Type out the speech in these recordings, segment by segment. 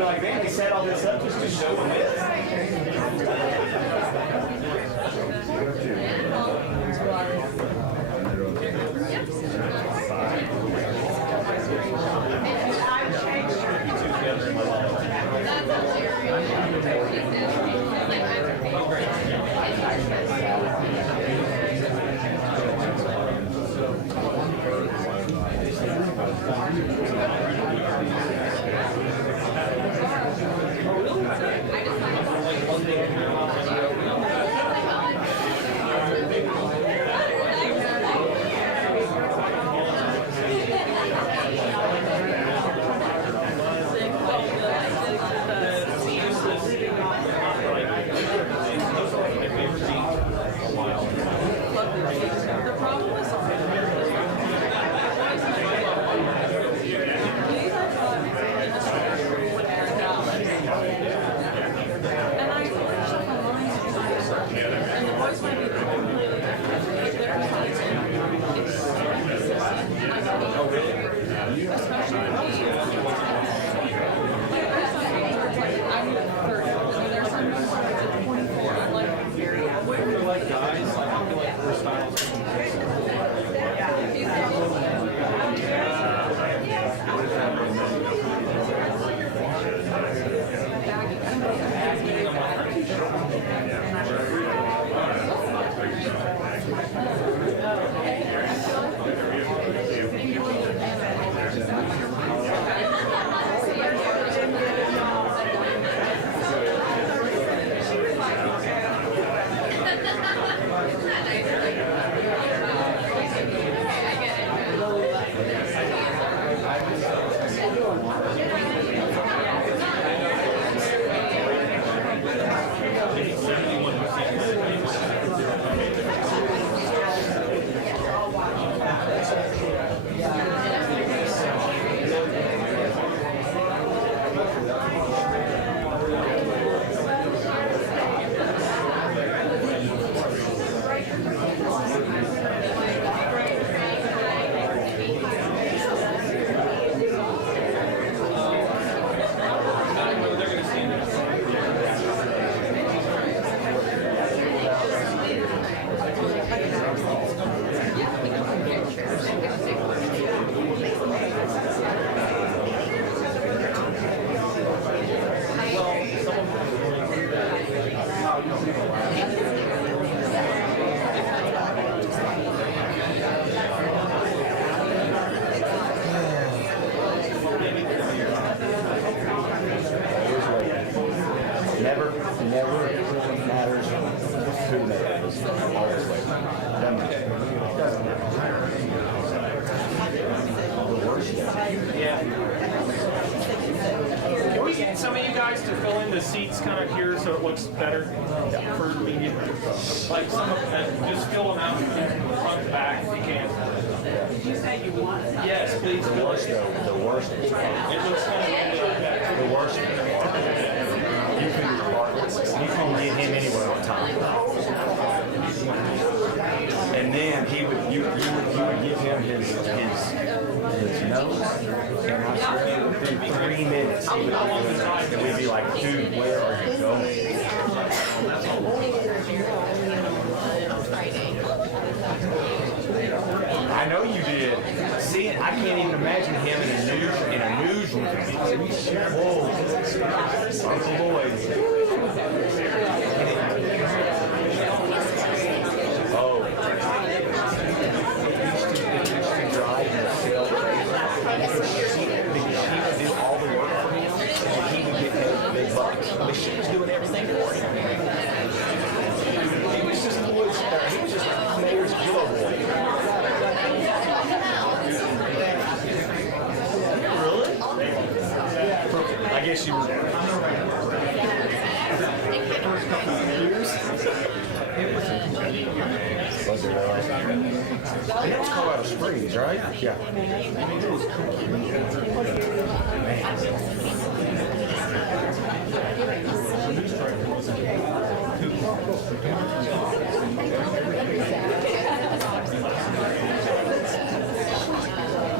Like, man, we set all this up just to show them this. Can we get some of you guys to fill in the seats kind of here so it looks better for media? Like some of them, just fill them out front to back if you can. Did you say you want it? Yes, please. The worst though, the worst. It looks kind of like that. The worst. You can get him anywhere on time. And then he would you would give him his nose, and after 3 minutes he would be and we'd be like, dude, where are you going? I know you did. See, I can't even imagine him in a newsroom. Whoa, Uncle Lloyd. Oh. the first couple of years. Was it really? And that was Colorado Springs, right? Yeah.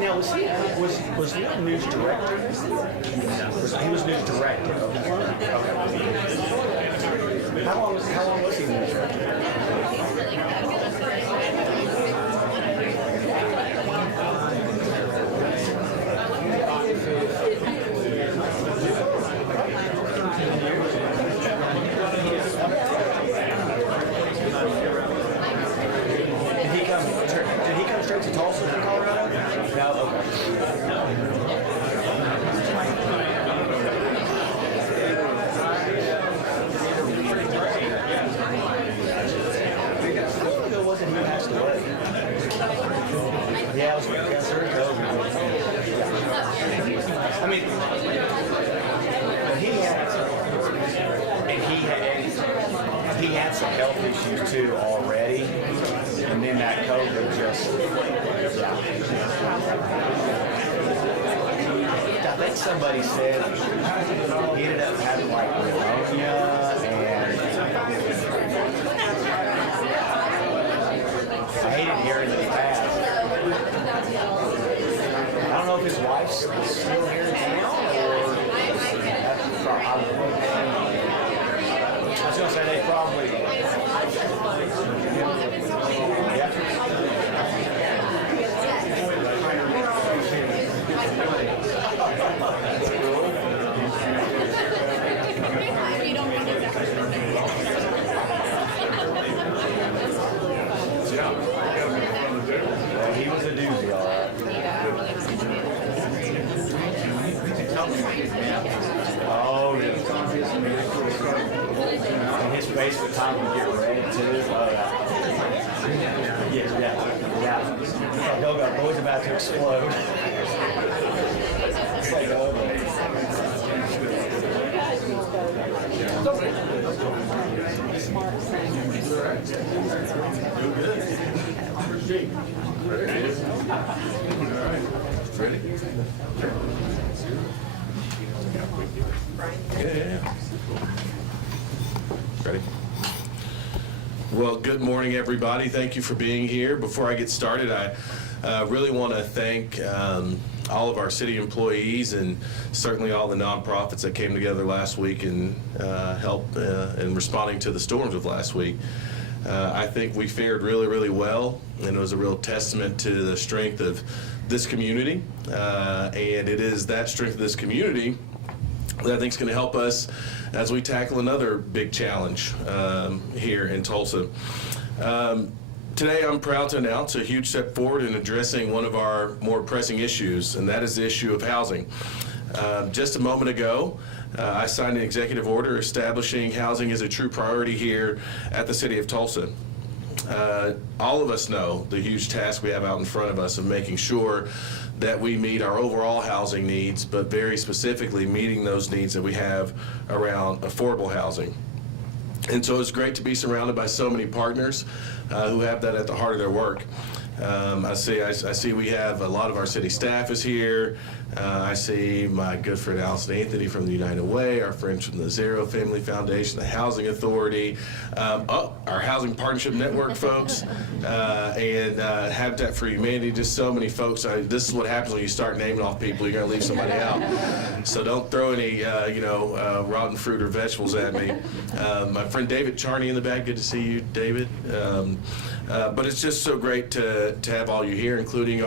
Now, was he a news director? He was news director. Okay. How long was he news director? Did he come straight to Tulsa from Colorado? No. It wasn't he passed away. Yeah, it was during COVID. I mean, he had some health issues too already, and then that COVID just, I think somebody said he ended up having like pneumonia and I hated hearing that he passed. I don't know if his wife's still here in town or I was gonna say they probably. Yeah, he was a doozy, all right. Oh, yeah. And his face with time to get red too. Oh, yeah. It's like, oh, boy's about to explode. It's like, oh, Ready? Well, good morning, everybody. Thank you for being here. Before I get started, I really want to thank all of our city employees and certainly all the nonprofits that came together last week and helped in responding to the storms of last week. I think we fared really, really well, and it was a real testament to the strength of this community. And it is that strength of this community that I think is going to help us as we tackle another big challenge here in Tulsa. Today I'm proud to announce a huge step forward in addressing one of our more pressing issues, and that is the issue of housing. Just a moment ago, I signed an executive order establishing housing as a true priority here at the City of Tulsa. All of us know the huge task we have out in front of us of making sure that we meet our overall housing needs, but very specifically meeting those needs that we have around affordable housing. And so it's great to be surrounded by so many partners who have that at the heart of their work. I see we have a lot of our city staff is here. I see my good friend Allison Anthony from the United Way, our friends from the Zero Family Foundation, the Housing Authority, our Housing Partnership Network folks, and Habitat for Humanity, just so many folks. This is what happens when you start naming off people, you're going to leave somebody out. So don't throw any rotten fruit or vegetables at me. My friend David Charney in the back, good to see you, David. But it's just so great to have all you here, including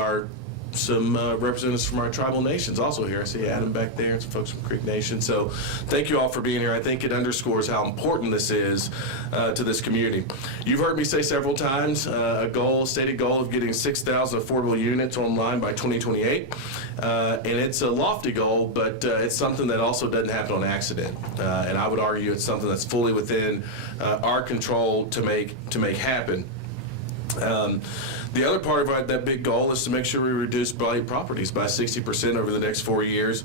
some representatives from our tribal nations also here. I see Adam back there and some folks from Creek Nation. So thank you all for being here. I think it underscores how important this is to this community. You've heard me say several times a stated goal of getting 6,000 affordable units online by 2028. And it's a lofty goal, but it's something that also doesn't happen on accident. And I would argue it's something that's fully within our control to make happen. The other part of that big goal is to make sure we reduce blighted properties by 60% over the next 4 years.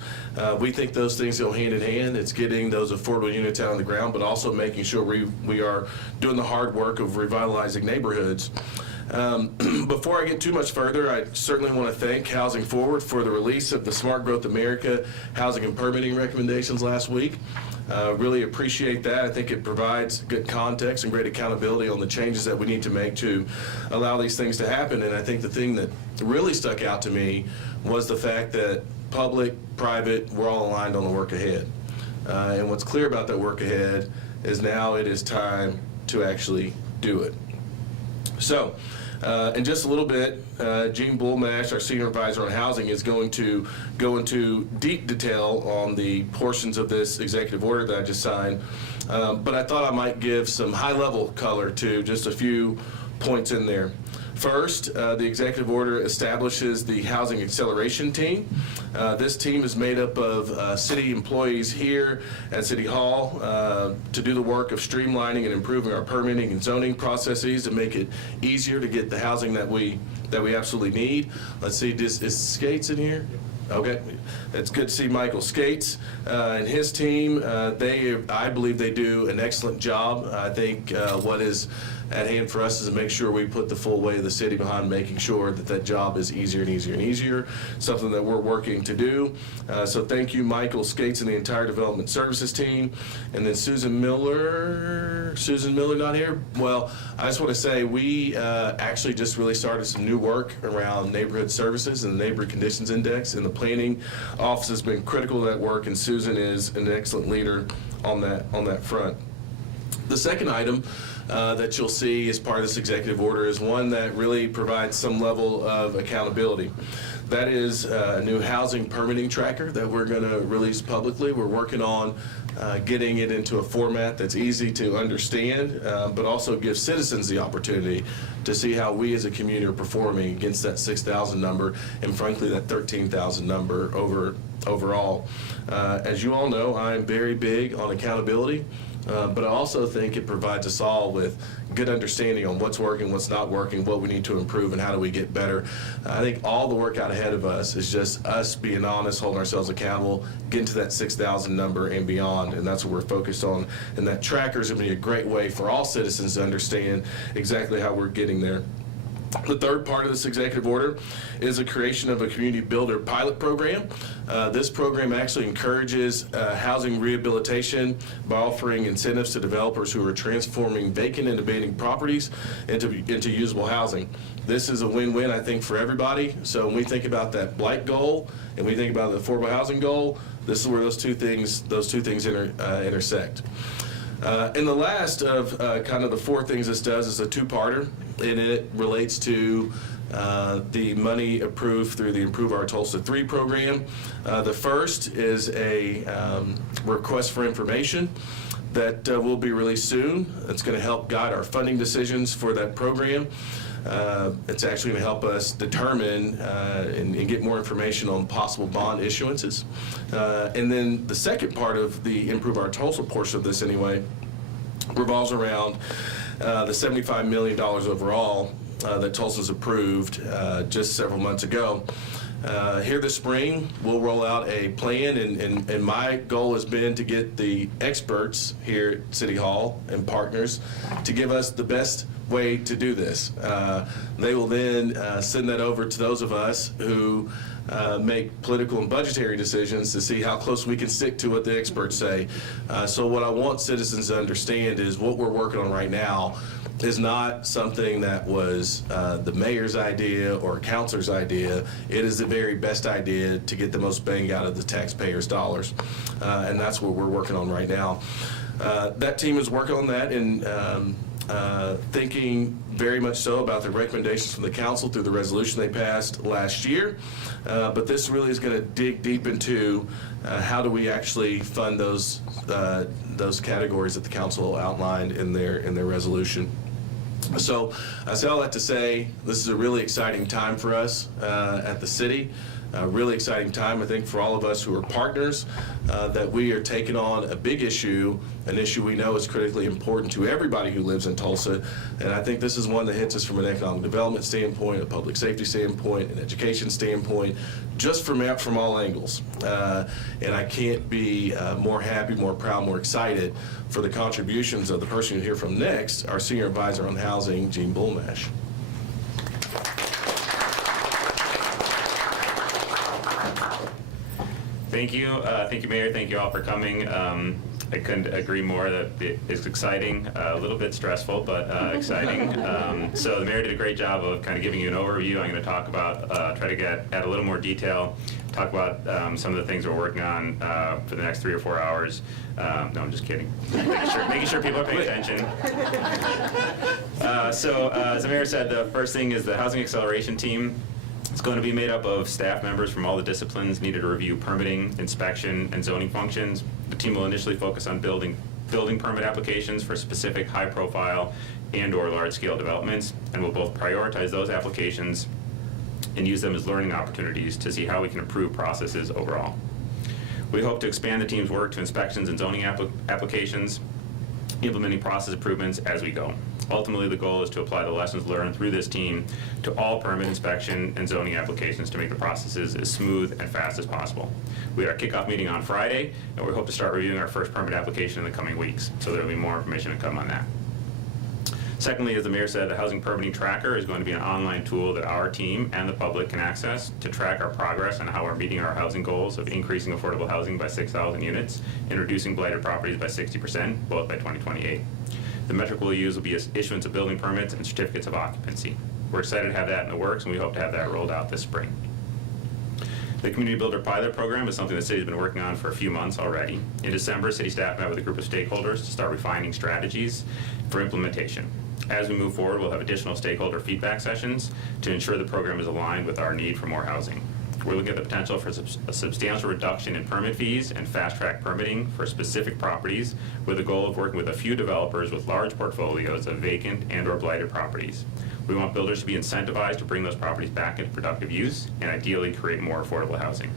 We think those things go hand in hand. It's getting those affordable units out on the ground, but also making sure we are doing the hard work of revitalizing neighborhoods. Before I get too much further, I certainly want to thank Housing Forward for the release of the Smart Growth America housing and permitting recommendations last week. Really appreciate that. I think it provides good context and great accountability on the changes that we need to make to allow these things to happen. And I think the thing that really stuck out to me was the fact that public, private, we're all aligned on the work ahead. And what's clear about that work ahead is now it is time to actually do it. So, in just a little bit, Gene Bullmash, our Senior Advisor on Housing, is going to go into deep detail on the portions of this executive order that I just signed. But I thought I might give some high-level color to just a few points in there. First, the executive order establishes the Housing Acceleration Team. This team is made up of city employees here at City Hall to do the work of streamlining and improving our permitting and zoning processes to make it easier to get the housing that we absolutely need. Let's see, is Skates in here? Okay, it's good to see Michael Skates and his team. I believe they do an excellent job. I think what is at hand for us is to make sure we put the full weight of the city behind making sure that that job is easier and easier and easier, something that we're working to do. So thank you, Michael Skates and the entire development services team. And then Susan Miller not here? Well, I just want to say we actually just really started some new work around neighborhood services and the Neighborhood Conditions Index, and the planning office has been critical to that work, and Susan is an excellent leader on that front. The second item that you'll see as part of this executive order is one that really provides some level of accountability. That is a new housing permitting tracker that we're going to release publicly. We're working on getting it into a format that's easy to understand, but also gives citizens the opportunity to see how we as a community are performing against that 6,000 number and frankly that 13,000 number overall. As you all know, I'm very big on accountability. But I also think it provides us all with good understanding on what's working, what's not working, what we need to improve, and how do we get better. I think all the work out ahead of us is just us being honest, holding ourselves accountable, getting to that 6,000 number and beyond, and that's what we're focused on. And that tracker is going to be a great way for all citizens to understand exactly how we're getting there. The third part of this executive order is the creation of a community builder pilot program. This program actually encourages housing rehabilitation by offering incentives to developers who are transforming vacant and abandoned properties into usable housing. This is a win-win, I think, for everybody. So when we think about that blight goal and we think about the affordable housing goal, this is where those two things intersect. And the last of kind of the four things this does is a two-parter, and it relates to the money approved through the Improve Our Tulsa 3 program. The first is a request for information that will be released soon. It's going to help guide our funding decisions for that program. It's actually going to help us determine and get more information on possible bond issuances. And then the second part of the Improve Our Tulsa portion of this anyway revolves around the $75 million overall that Tulsa's approved just several months ago. Here this spring, we'll roll out a plan, and my goal has been to get the experts here at City Hall and partners to give us the best way to do this. They will then send that over to those of us who make political and budgetary decisions to see how close we can stick to what the experts say. So what I want citizens to understand is what we're working on right now is not something that was the mayor's idea or a councilor's idea. It is the very best idea to get the most bang out of the taxpayers' dollars. And that's what we're working on right now. That team is working on that and thinking very much so about the recommendations from the council through the resolution they passed last year. But this really is going to dig deep into how do we actually fund those categories that the council outlined in their resolution. So I say all that to say this is a really exciting time for us at the city. Really exciting time, I think, for all of us who are partners, that we are taking on a big issue, an issue we know is critically important to everybody who lives in Tulsa. And I think this is one that hits us from an economic development standpoint, a public safety standpoint, an education standpoint, just from all angles. And I can't be more happy, more proud, more excited for the contributions of the person you'll hear from next, our Senior Advisor on Housing, Gene Bullmash. Thank you, Mayor. Thank you all for coming. I couldn't agree more that it's exciting, a little bit stressful, but exciting. So the Mayor did a great job of kind of giving you an overview. I'm going to talk about, try to add a little more detail, talk about some of the things we're working on for the next 3 or 4 hours. No, I'm just kidding. Making sure people are paying attention. So as the Mayor said, the first thing is the Housing Acceleration Team. It's going to be made up of staff members from all the disciplines needed to review permitting, inspection, and zoning functions. The team will initially focus on building permit applications for specific high-profile and/or large-scale developments, and will both prioritize those applications and use them as learning opportunities to see how we can improve processes overall. We hope to expand the team's work to inspections and zoning applications, implementing process improvements as we go. Ultimately, the goal is to apply the lessons learned through this team to all permit inspection and zoning applications to make the processes as smooth and fast as possible. We had our kickoff meeting on Friday, and we hope to start reviewing our first permit application in the coming weeks, so there will be more information to come on that. Secondly, as the Mayor said, the Housing Permitting Tracker is going to be an online tool that our team and the public can access to track our progress and how we're meeting our housing goals of increasing affordable housing by 6,000 units and reducing blighted properties by 60%, both by 2028. The metric we'll use will be issuance of building permits and certificates of occupancy. We're excited to have that in the works, and we hope to have that rolled out this spring. The Community Builder Pilot Program is something the city's been working on for a few months already. In December, city staff met with a group of stakeholders to start refining strategies for implementation. As we move forward, we'll have additional stakeholder feedback sessions to ensure the program is aligned with our need for more housing. We're looking at the potential for a substantial reduction in permit fees and fast-track permitting for specific properties, with the goal of working with a few developers with large portfolios of vacant and/or blighted properties. We want builders to be incentivized to bring those properties back into productive use and ideally create more affordable housing.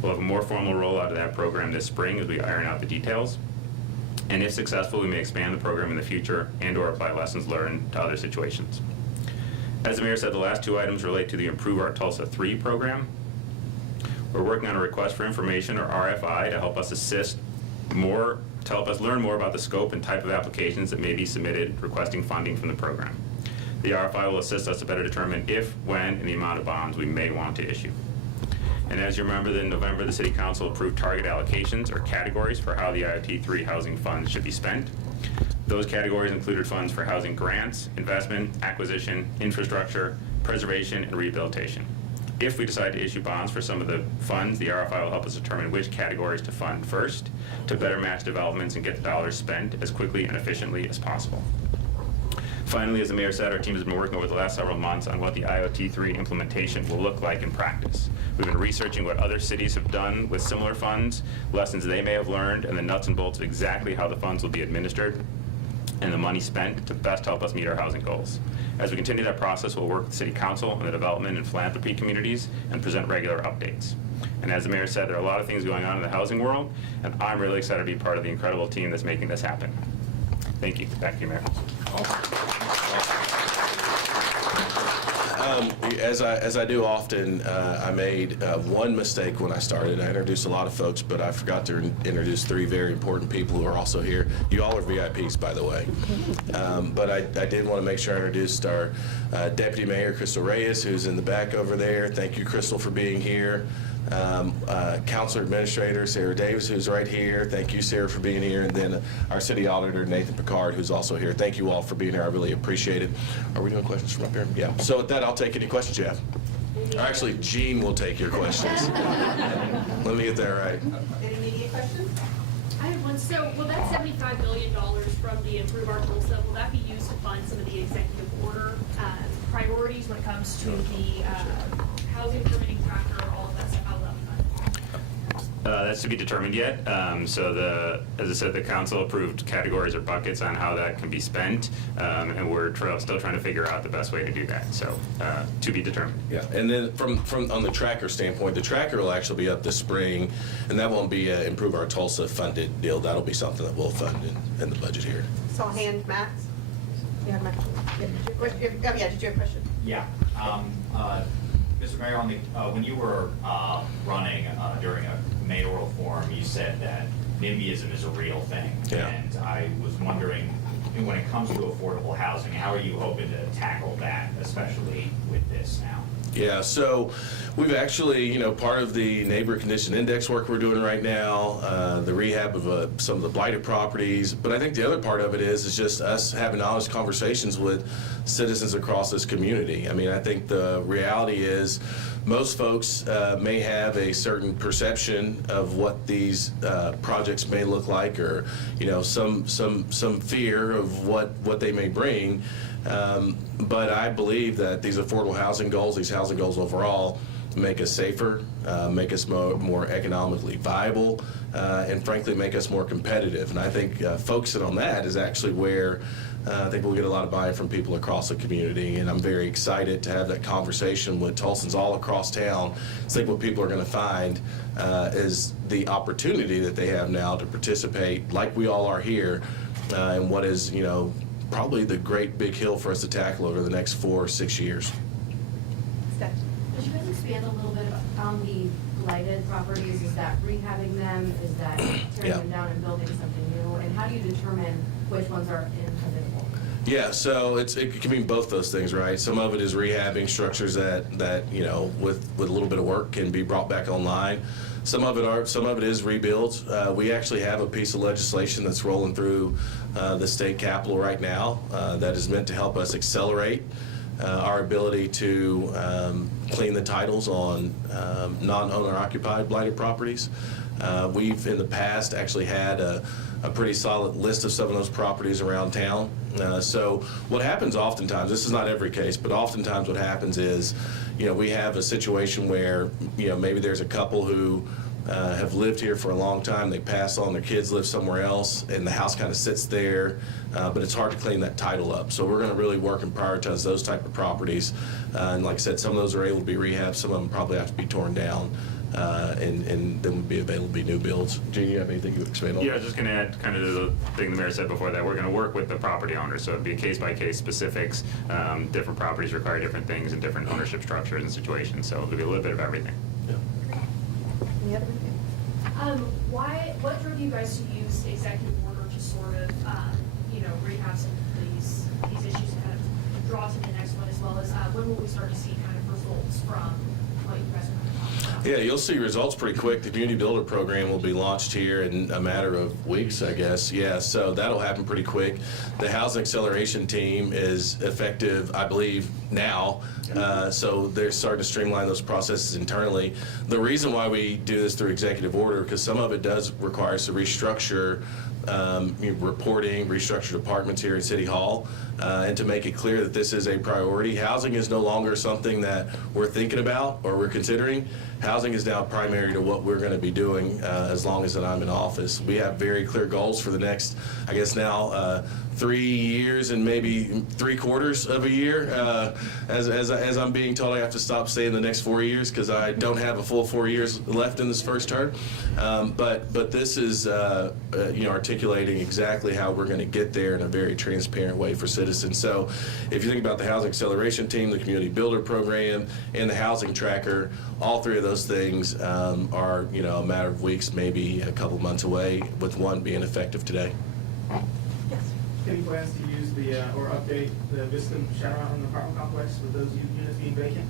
We'll have a more formal rollout of that program this spring as we iron out the details. And if successful, we may expand the program in the future and/or apply lessons learned to other situations. As the Mayor said, the last 2 items relate to the Improve Our Tulsa 3 program. We're working on a request for information, or RFI, to help us learn more about the scope and type of applications that may be submitted requesting funding from the program. The RFI will assist us to better determine if, when, and the amount of bonds we may want to issue. And as you remember, in November, the City Council approved target allocations, or categories, for how the IOT3 housing funds should be spent. Those categories included funds for housing grants, investment, acquisition, infrastructure, preservation, and rehabilitation. If we decide to issue bonds for some of the funds, the RFI will help us determine which categories to fund first to better match developments and get the dollars spent as quickly and efficiently as possible. Finally, as the Mayor said, our team has been working over the last several months on what the IOT3 implementation will look like in practice. We've been researching what other cities have done with similar funds, lessons they may have learned, and the nuts and bolts of exactly how the funds will be administered and the money spent to best help us meet our housing goals. As we continue that process, we'll work with City Council and the development and philanthropy communities and present regular updates. And as the Mayor said, there are a lot of things going on in the housing world, and I'm really excited to be part of the incredible team that's making this happen. Thank you. Back to you, Mayor. As I do often, I made one mistake when I started. I introduced a lot of folks, but I forgot to introduce 3 very important people who are also here. You all are VIPs, by the way. But I did want to make sure I introduced our Deputy Mayor, Crystal Reyes, who's in the back over there. Thank you, Crystal, for being here. Counselor Administrator Sarah Davis, who's right here. Thank you, Sarah, for being here. And then our City Auditor, Nathan Picard, who's also here. Thank you all for being here. I really appreciate it. Are we doing questions from up here? Yeah. So with that, I'll take any questions you have. Or actually, Gene will take your questions. Let me get that right. Any immediate questions? I have one. So will that $75 million from the Improve Our Tulsa, will that be used to fund some of the executive order priorities when it comes to the housing permitting tracker, all of that stuff? How will that be funded? That's to be determined yet. As I said, the council approved categories or buckets on how that can be spent, and we're still trying to figure out the best way to do that. So to be determined. Yeah, and then from on the tracker standpoint, the tracker will actually be up this spring, and that won't be a Improve Our Tulsa funded deal. That'll be something that we'll fund in the budget here. So I'll hand Max. You have Max. Yeah, did you have a question? Yeah. Mr. Mayor, when you were running during a mayoral forum, you said that NIMBYism is a real thing. Yeah. And I was wondering, when it comes to affordable housing, how are you hoping to tackle that, especially with this now? Yeah, so we've actually, part of the neighbor condition index work we're doing right now, the rehab of some of the blighted properties, but I think the other part of it is just us having honest conversations with citizens across this community. I mean, I think the reality is most folks may have a certain perception of what these projects may look like, or some fear of what they may bring. But I believe that these affordable housing goals, these housing goals overall, make us safer, make us more economically viable, and frankly make us more competitive. And I think focusing on that is actually where I think we'll get a lot of buy-in from people across the community. And I'm very excited to have that conversation with Tulsans all across town. I think what people are going to find is the opportunity that they have now to participate, like we all are here, in what is, probably the great big hill for us to tackle over the next 4 or 6 years. Steph. Could you guys expand a little bit on the blighted properties? Is that rehabbing them? Is that tearing them down and building something new? And how do you determine which ones are inhabitable? Yeah, so it can mean both those things, right? Some of it is rehabbing structures that with a little bit of work can be brought back online. Some of it is rebuilds. We actually have a piece of legislation that's rolling through the state capitol right now that is meant to help us accelerate our ability to clean the titles on non-owner occupied blighted properties. We've in the past actually had a pretty solid list of some of those properties around town. So what happens oftentimes, this is not every case, but oftentimes what happens is, we have a situation where, maybe there's a couple who have lived here for a long time, they pass on, their kids live somewhere else, and the house kind of sits there, but it's hard to clean that title up. So we're going to really work and prioritize those type of properties. And like I said, some of those are able to be rehabbed, some of them probably have to be torn down. And then would be available to be new builds. Gene, you have anything to expand on? Yeah, I was just going to add kind of to the thing the mayor said before that we're going to work with the property owner, so it'd be case-by-case specifics. Different properties require different things and different ownership structures and situations, so it'll be a little bit of everything. Yeah. Any other? What drove you guys to use executive order to sort of, rehab some of these issues and kind of draw to the next one, as well as when will we start to see kind of results from what you guys are going to talk about? Yeah, you'll see results pretty quick. The Community Builder Program will be launched here in a matter of weeks, I guess. Yeah, so that'll happen pretty quick. The Housing Acceleration Team is effective, I believe, now. So they're starting to streamline those processes internally. The reason why we do this through executive order, because some of it does require us to restructure reporting, restructure departments here at City Hall, and to make it clear that this is a priority. Housing is no longer something that we're thinking about or we're considering. Housing is now primary to what we're going to be doing as long as that I'm in office. We have very clear goals for the next, I guess now, 3 years and maybe 3/4 of a year. As I'm being told, I have to stop saying the next 4 years because I don't have a full 4 years left in this first term. But this is articulating exactly how we're going to get there in a very transparent way for citizens. So if you think about the Housing Acceleration Team, the Community Builder Program, and the Housing Tracker, all three of those things are a matter of weeks, maybe a couple months away, with one being effective today. Yes. Any plans to use or update the Vista Sharon apartment complex with those units being vacant?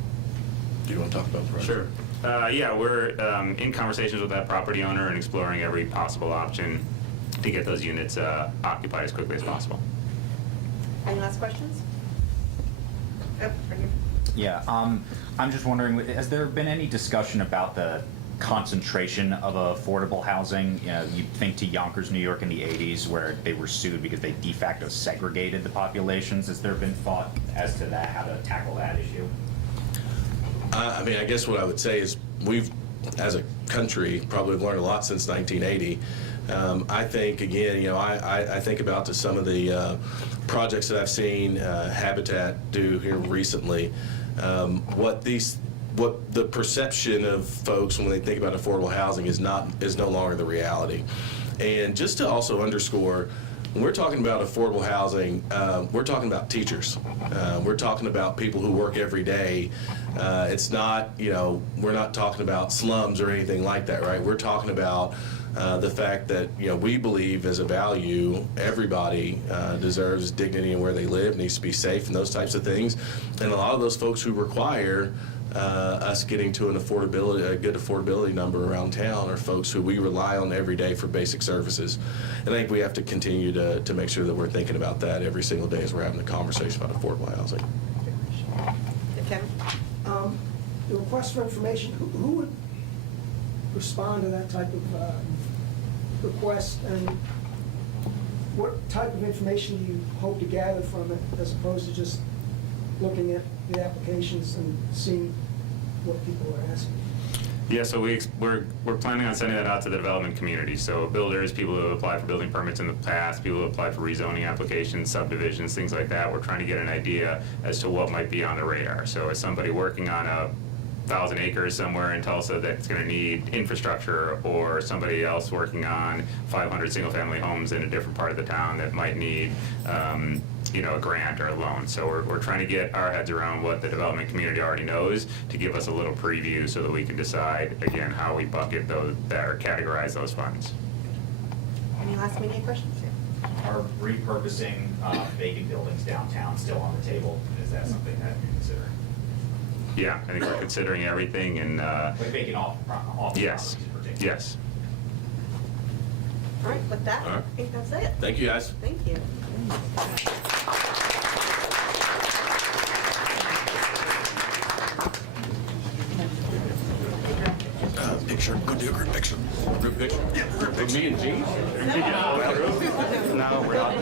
Do you want to talk about the project? Sure. Yeah, we're in conversations with that property owner and exploring every possible option to get those units occupied as quickly as possible. Any last questions? Oh, right here. Yeah, I'm just wondering, has there been any discussion about the concentration of affordable housing? You think to Yonkers, New York in the 80s where they were sued because they de facto segregated the populations. Has there been thought as to that, how to tackle that issue? I guess what I would say is we've as a country, probably have learned a lot since 1980. I think, again, I think about to some of the projects that I've seen Habitat do here recently. What the perception of folks when they think about affordable housing is no longer the reality. And just to also underscore, when we're talking about affordable housing, we're talking about teachers. We're talking about people who work every day. It's not, we're not talking about slums or anything like that, right? We're talking about the fact that, we believe as a value, everybody deserves dignity in where they live, needs to be safe, and those types of things. And a lot of those folks who require us getting to a good affordability number around town are folks who we rely on every day for basic services. And I think we have to continue to make sure that we're thinking about that every single day as we're having a conversation about affordable housing. Kevin? The request for information, who would respond to that type of request, and what type of information do you hope to gather from it, as opposed to just looking at the applications and seeing what people are asking? Yeah, so we're planning on sending that out to the development community. So builders, people who have applied for building permits in the past, people who have applied for rezoning applications, subdivisions, things like that. We're trying to get an idea as to what might be on the radar. So as somebody working on 1,000 acres somewhere in Tulsa that's going to need infrastructure, or somebody else working on 500 single-family homes in a different part of the town that might need a grant or a loan. So we're trying to get our heads around what the development community already knows to give us a little preview so that we can decide, again, how we bucket those, or categorize those funds. Any last minute questions? Are repurposing vacant buildings downtown still on the table? Is that something that you're considering? Yeah, I think we're considering everything, and Like vacant off yes, properties in particular? yes. All right, with that, All right. I think that's it. Thank you, guys. Thank you. Picture. Go do a group picture. Group picture? Yeah, group picture. Me and Gene? No, we're not.